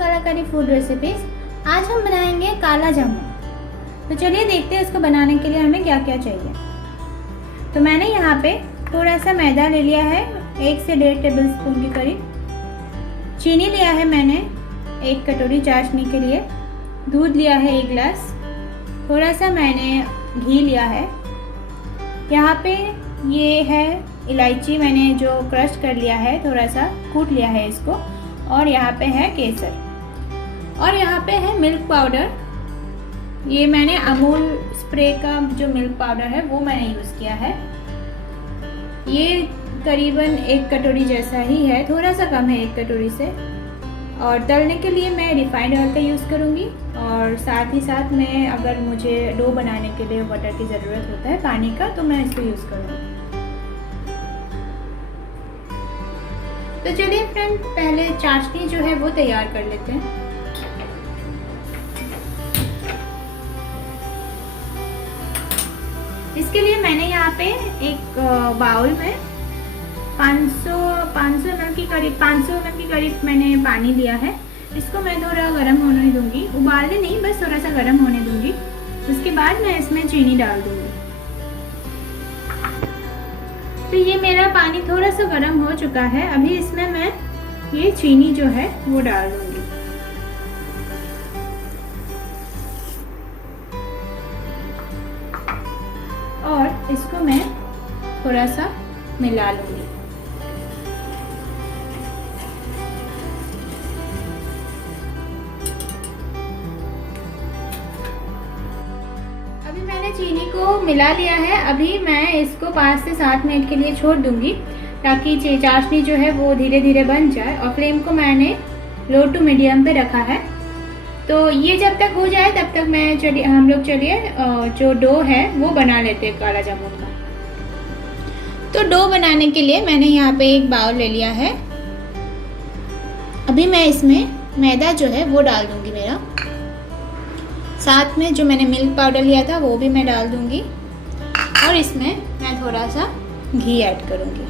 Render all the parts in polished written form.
कलाकारी food recipes. आज हम बनाएंगे काला जामुन। तो चलिए देखते हैं इसको बनाने के लिए हमें क्या क्या चाहिए। तो मैंने यहाँ पे थोड़ा सा मैदा ले लिया है, 1 से 1.5 टेबलस्पून के करीब। चीनी लिया है मैंने 1 कटोरी चाशनी के लिए। दूध लिया है 1 गिलास। थोड़ा सा मैंने घी लिया है। यहाँ पे ये है इलायची, मैंने जो क्रश कर लिया है, थोड़ा सा कूट लिया है इसको। और यहाँ पे है केसर और यहाँ पे है मिल्क पाउडर। ये मैंने अमूल स्प्रे का जो मिल्क पाउडर है वो मैंने यूज़ किया है। ये करीबन 1 कटोरी जैसा ही है, थोड़ा सा कम है 1 कटोरी से। और तलने के लिए मैं रिफाइंड ऑयल का यूज़ करूँगी और साथ ही साथ में अगर मुझे डो बनाने के लिए बटर की ज़रूरत होता है पानी का, तो मैं इसको यूज़ करूँगी। तो चलिए फ्रेंड, पहले चाशनी जो है वो तैयार कर लेते हैं। इसके लिए मैंने यहाँ पे एक बाउल में 500 ml की करीब मैंने पानी लिया है। इसको मैं थोड़ा गर्म होने दूंगी, उबालने नहीं, बस थोड़ा सा गर्म होने दूंगी। उसके बाद मैं इसमें चीनी डाल दूंगी। तो ये मेरा पानी थोड़ा सा गर्म हो चुका है। अभी इसमें मैं ये चीनी जो है वो डाल दूंगी। और इसको मैं थोड़ा सा मिला लूंगी। अभी मैंने चीनी को मिला लिया है। अभी मैं इसको 5 से 7 मिनट के लिए छोड़ दूंगी ताकि चाशनी जो है वो धीरे धीरे बन जाए। और फ्लेम को मैंने लो टू मीडियम पे रखा है। तो ये जब तक हो जाए तब तक हम लोग जो डो है वो बना लेते हैं काला जामुन का। तो डो बनाने के लिए मैंने यहाँ पे एक बाउल ले लिया है। अभी मैं इसमें मैदा जो है वो डाल दूंगी मेरा। साथ में जो मैंने मिल्क पाउडर लिया था वो भी मैं डाल दूंगी। और इसमें मैं थोड़ा सा घी ऐड करूंगी।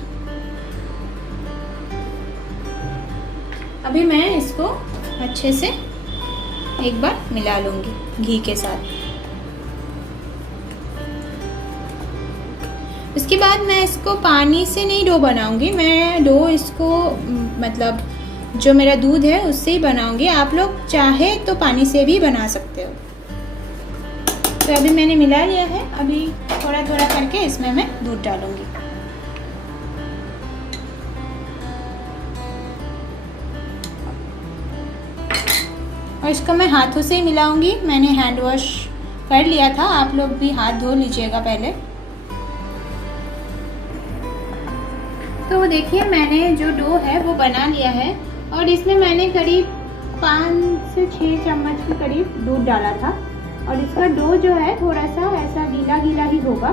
अभी मैं इसको अच्छे से एक बार मिला लूंगी घी के साथ। उसके बाद मैं इसको पानी से नहीं डो बनाऊंगी, मैं डो इसको मतलब जो मेरा दूध है उससे ही बनाऊंगी। आप लोग चाहे तो पानी से भी बना सकते हो। तो अभी मैंने मिला लिया है। अभी थोड़ा थोड़ा करके इसमें मैं दूध डालूंगी। और इसको मैं हाथों से ही मिलाऊंगी। मैंने हैंड वॉश कर लिया था, आप लोग भी हाथ धो लीजिएगा पहले। तो देखिए मैंने जो डो है वो बना लिया है। और इसमें मैंने करीब 5 से 6 चम्मच के करीब दूध डाला था। और इसका डो जो है थोड़ा सा ऐसा गीला गीला ही होगा,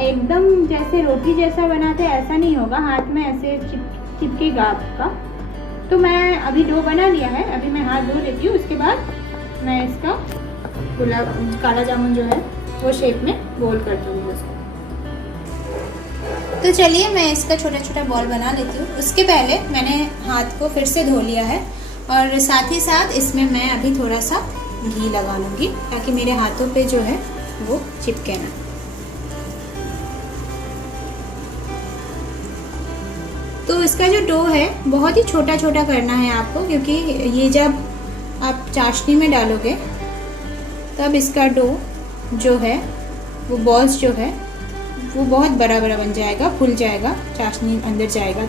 एकदम जैसे रोटी जैसा बनाते हैं ऐसा नहीं होगा, हाथ में ऐसे चिपकेगा आपका। तो मैं अभी डो बना लिया है, अभी मैं हाथ धो लेती हूँ। उसके बाद मैं इसका काला जामुन जो है वो शेप में गोल कर दूँगी उसको। तो चलिए मैं इसका छोटा छोटा बॉल बना लेती हूँ। उसके पहले मैंने हाथ को फिर से धो लिया है और साथ ही साथ इसमें मैं अभी थोड़ा सा घी लगा लूँगी ताकि मेरे हाथों पे जो है वो चिपके ना। तो इसका जो डो है बहुत ही छोटा छोटा करना है आपको, क्योंकि ये जब आप चाशनी में डालोगे तब इसका डो जो है वो बॉल्स जो है वो बहुत बड़ा बड़ा बन जाएगा, फूल जाएगा, चाशनी अंदर जाएगा।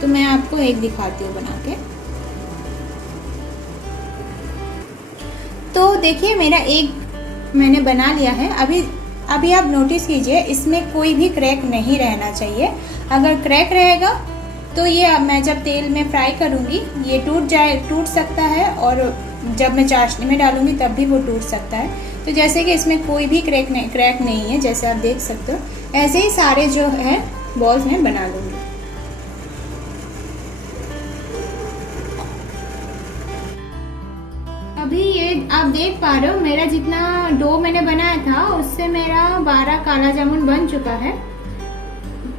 तो मैं आपको एक दिखाती हूँ बना के। तो देखिए मेरा एक मैंने बना लिया है। अभी आप नोटिस कीजिए इसमें कोई भी क्रैक नहीं रहना चाहिए। अगर क्रैक रहेगा तो ये मैं जब तेल में फ्राई करूँगी ये टूट सकता है, और जब मैं चाशनी में डालूँगी तब भी वो टूट सकता है। तो जैसे कि इसमें कोई भी क्रैक नहीं है, जैसे आप देख सकते हो। ऐसे ही सारे जो है बॉल्स में बना लूँगी। अभी ये आप देख पा रहे हो मेरा जितना डो मैंने बनाया था उससे मेरा 12 काला जामुन बन चुका है,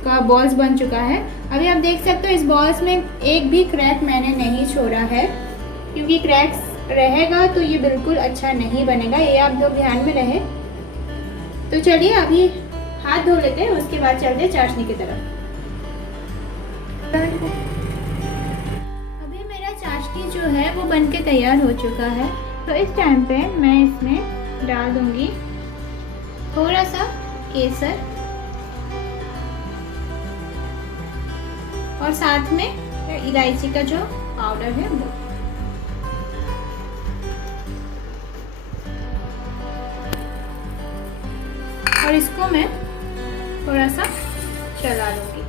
का बॉल्स बन चुका है। अभी आप देख सकते हो इस बॉल्स में एक भी क्रैक मैंने नहीं छोड़ा है। क्योंकि क्रैक्स रहेगा तो ये बिल्कुल अच्छा नहीं बनेगा, ये आप लोग ध्यान में रहे। तो चलिए अभी हाथ धो लेते हैं, उसके बाद चलते हैं चाशनी की तरफ। अभी मेरा चाशनी जो है वो बनके तैयार हो चुका है। तो इस टाइम पे मैं इसमें डाल दूंगी थोड़ा सा केसर और साथ में इलायची का जो पाउडर है वो। और इसको मैं थोड़ा सा चला लूंगी।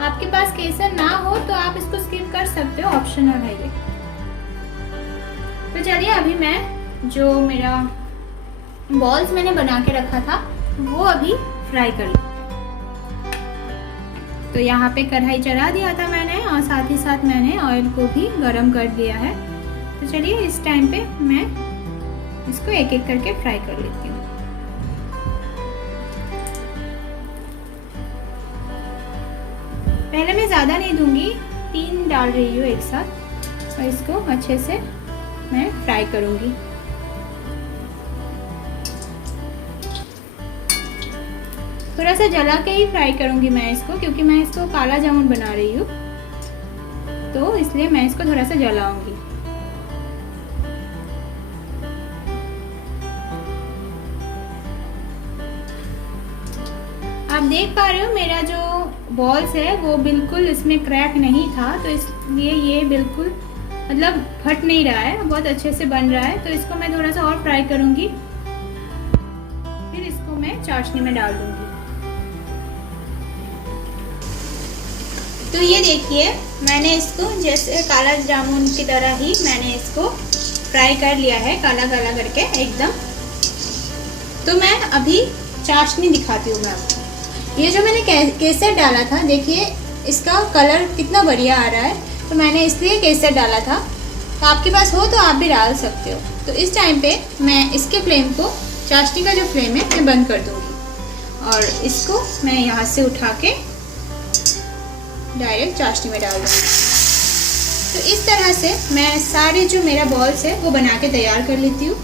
आपके पास केसर ना हो तो आप इसको स्किप कर सकते हो, ऑप्शनल है ये। तो चलिए अभी मैं जो मेरा बॉल्स मैंने बना के रखा था वो अभी फ्राई कर लूँ। तो यहाँ पे कढ़ाई चढ़ा दिया था मैंने और साथ ही साथ मैंने ऑयल को भी गरम कर दिया है। तो चलिए इस टाइम पे मैं इसको एक एक करके फ्राई कर लेती हूँ। पहले मैं ज़्यादा नहीं दूंगी, 3 डाल रही हूँ एक साथ और इसको अच्छे से मैं फ्राई करूँगी। थोड़ा सा जला के ही फ्राई करूँगी मैं इसको, क्योंकि मैं इसको काला जामुन बना रही हूँ, तो इसलिए मैं इसको थोड़ा सा जलाऊंगी। आप देख पा रहे हो मेरा जो बॉल्स है वो बिल्कुल इसमें क्रैक नहीं था, तो इसलिए ये बिल्कुल मतलब फट नहीं रहा है, बहुत अच्छे से बन रहा है। तो इसको मैं थोड़ा सा और फ्राई करूंगी, फिर इसको मैं चाशनी में डाल दूंगी। तो ये देखिए मैंने इसको जैसे काला जामुन की तरह ही मैंने इसको फ्राई कर लिया है, काला काला करके एकदम। तो मैं अभी चाशनी दिखाती हूँ मैं आपको। ये जो मैंने केसर डाला था, देखिए इसका कलर कितना बढ़िया आ रहा है, तो मैंने इसलिए केसर डाला था। तो आपके पास हो तो आप भी डाल सकते हो। तो इस टाइम पे मैं इसके फ्लेम को, चाशनी का जो फ्लेम है, मैं बंद कर दूँगी और इसको मैं यहाँ से उठा के डायरेक्ट चाशनी में डाल दूँगी। तो इस तरह से मैं सारे जो मेरा बॉल्स है वो बना के तैयार कर लेती हूँ।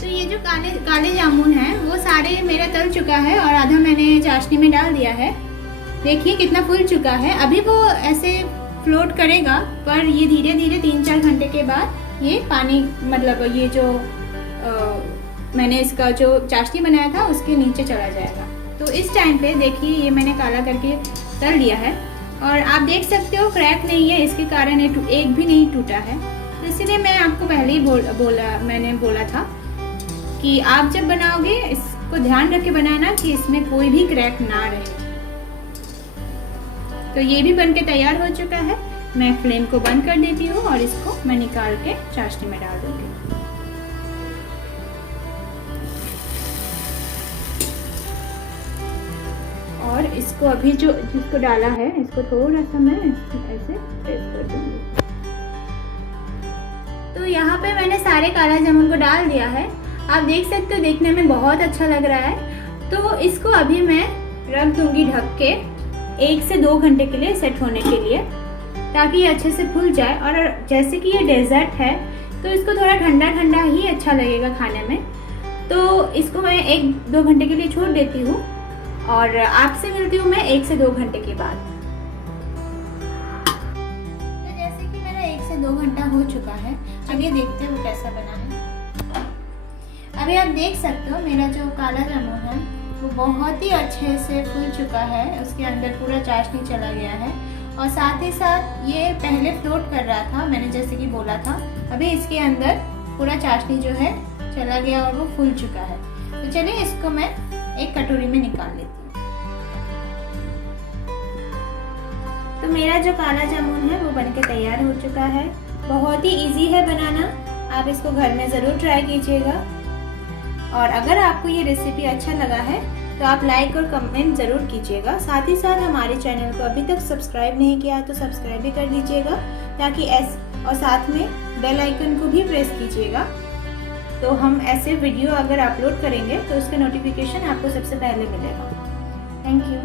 तो ये जो काले जामुन हैं वो सारे मेरा तल चुका है और आधा मैंने चाशनी में डाल दिया है। देखिए कितना फूल चुका है। अभी वो ऐसे फ्लोट करेगा, पर ये धीरे धीरे 3-4 घंटे के बाद ये पानी, मतलब ये जो मैंने इसका जो चाशनी बनाया था उसके नीचे चला जाएगा। तो इस टाइम पे देखिए ये मैंने काला करके तल दिया है और आप देख सकते हो क्रैक नहीं है, इसके कारण एक भी नहीं टूटा है। तो इसीलिए मैं आपको पहले ही मैंने बोला था कि आप जब बनाओगे इसको ध्यान रख के बनाना कि इसमें कोई भी क्रैक ना रहे। तो ये भी बनके तैयार हो चुका है। मैं फ्लेम को बंद कर देती हूँ और इसको मैं निकाल के चाशनी में डाल दूंगी। और इसको अभी जिसको डाला है इसको थोड़ा सा मैं ऐसे प्रेस कर दूंगी। तो यहाँ पे मैंने सारे काला जामुन को डाल दिया है। आप देख सकते हो देखने में बहुत अच्छा लग रहा है। तो इसको अभी मैं रख दूंगी ढक के 1 से 2 घंटे के लिए सेट होने के लिए, ताकि ये अच्छे से फूल जाए। और जैसे कि ये डेजर्ट है तो इसको थोड़ा ठंडा ठंडा ही अच्छा लगेगा खाने में। तो इसको मैं 1-2 घंटे के लिए छोड़ देती हूँ और आपसे मिलती हूँ मैं 1 से 2 घंटे के बाद। तो जैसे कि मेरा 1 से 2 घंटा हो चुका है, चलिए देखते हैं वो कैसा बना है। अभी आप देख सकते हो मेरा जो काला जामुन है वो बहुत ही अच्छे से फूल चुका है, उसके अंदर पूरा चाशनी चला गया है। और साथ ही साथ ये पहले फ्लोट कर रहा था, मैंने जैसे कि बोला था, अभी इसके अंदर पूरा चाशनी जो है चला गया और वो फूल चुका है। तो चलिए इसको मैं एक कटोरी में निकाल लेती हूँ। तो मेरा जो काला जामुन है वो बनके तैयार हो चुका है। बहुत ही इजी है बनाना, आप इसको घर में ज़रूर ट्राई कीजिएगा। और अगर आपको ये रेसिपी अच्छा लगा है तो आप लाइक और कमेंट ज़रूर कीजिएगा। साथ ही साथ हमारे चैनल को अभी तक सब्सक्राइब नहीं किया तो सब्सक्राइब भी कर लीजिएगा, ताकि और साथ में बेल आइकन को भी प्रेस कीजिएगा तो हम ऐसे वीडियो अगर अपलोड करेंगे तो उसका नोटिफिकेशन आपको सबसे पहले मिलेगा। Thank you.